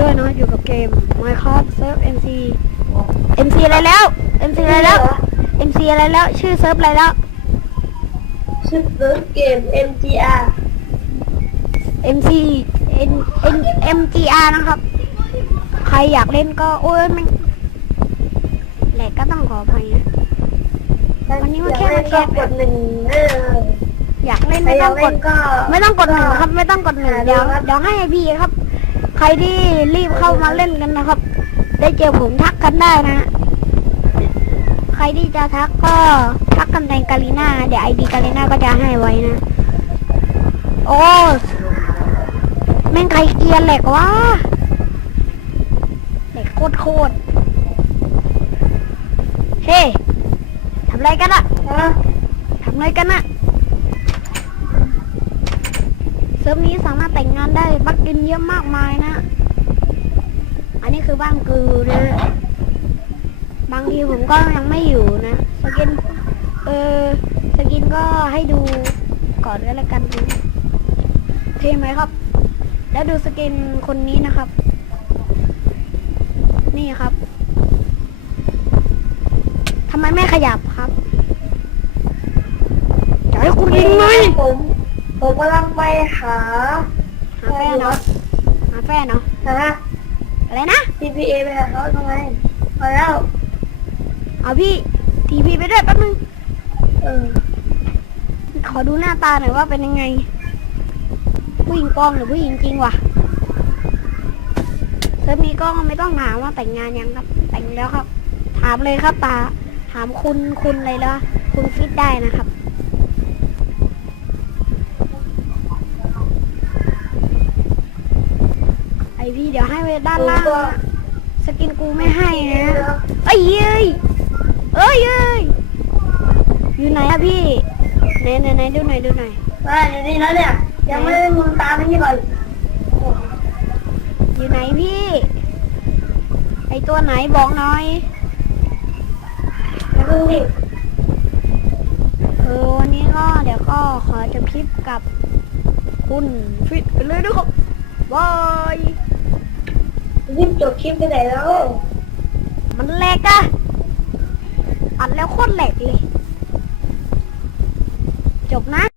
ด้วยเนาะอยู่กับเกม Minecraft Surf MC MC อะไรแล้ว MC อะไรแล้ว MC อะไรแล้ว ชื่อเซิร์ฟอะไรแล้ว ชื่อเซิร์ฟเกม MGR MC N N MGR นะครับ ใครอยากเล่นก็โอ้ยมันแหลกก็ต้องขออภัยนะวันนี้มาแค่มาแค่กดหนึ่งอยากเล่นไม่ต้องกด ไม่ต้องกดหนึ่งครับ ไม่ต้องกดหนึ่งเดี๋ยวเดี๋ยวให้พี่ครับ ใครที่รีบเข้ามาเล่นกันนะครับ ได้เจอผมทักกันได้นะ ใครที่จะทักก็ทักกันในกาลิน่าเดี๋ยวไอดีกาลิน่าก็จะให้ไว้นะ โอ้แม่งใครเกียนแหลกวะแหลกโคตรโคตรเฮ้ทำไรกันอะทำไรกันอะเซิร์ฟนี้สามารถแต่งงานได้บักกินเยอะมากมายนะ อันนี้คือบ้านกูนะบางทีผมก็ยังไม่อยู่นะสกินเออสกินก็ให้ดูก่อนก็แล้วกันนะเท่ไหมครับ แล้วดูสกินคนนี้นะครับ นี่ครับทำไมไม่ขยับครับจะให้คุณยิงไหมผม ผมกำลังไปหาหาแฟนเนาะหาแฟนเนาะนะฮะอะไรนะ TPA ไปหาเขาทำไมมาแล้วเอาพี่ทีพีไปด้วยแป๊บนึง เออขอดูหน้าตาหน่อยว่าเป็นยังไง ผู้หญิงปลอมหรือผู้หญิงจริงวะเซิร์ฟนี้ก็ไม่ต้องถามว่าแต่งงานยังครับ แต่งแล้วครับ ถามเลยครับตา ถามคุณคุณอะไรแล้วคุณฟิตได้นะครับ เดี๋ยวให้ไว้ด้านล่างนะสกินกูไม่ให้นะเอ้ยเอ้ยเอ้ยเอ้ยอยู่ไหนอะพี่ไหนไหนไหนดูหน่อยดูหน่อยมาอยู่นี่แล้วเนี่ยยังไม่ได้มุนตามนี่ก่อนอยู่ไหนพี่ ไอตัวไหนบอกหน่อยแล้วก็นี่เออวันนี้ก็เดี๋ยวก็ขอจบคลิปกับคุณฟิตกันเลยนะครับบาย รีบจบคลิปไปไหนแล้ว มันแหลกอะอัดแล้วโคตรแหลกเลย จบนะ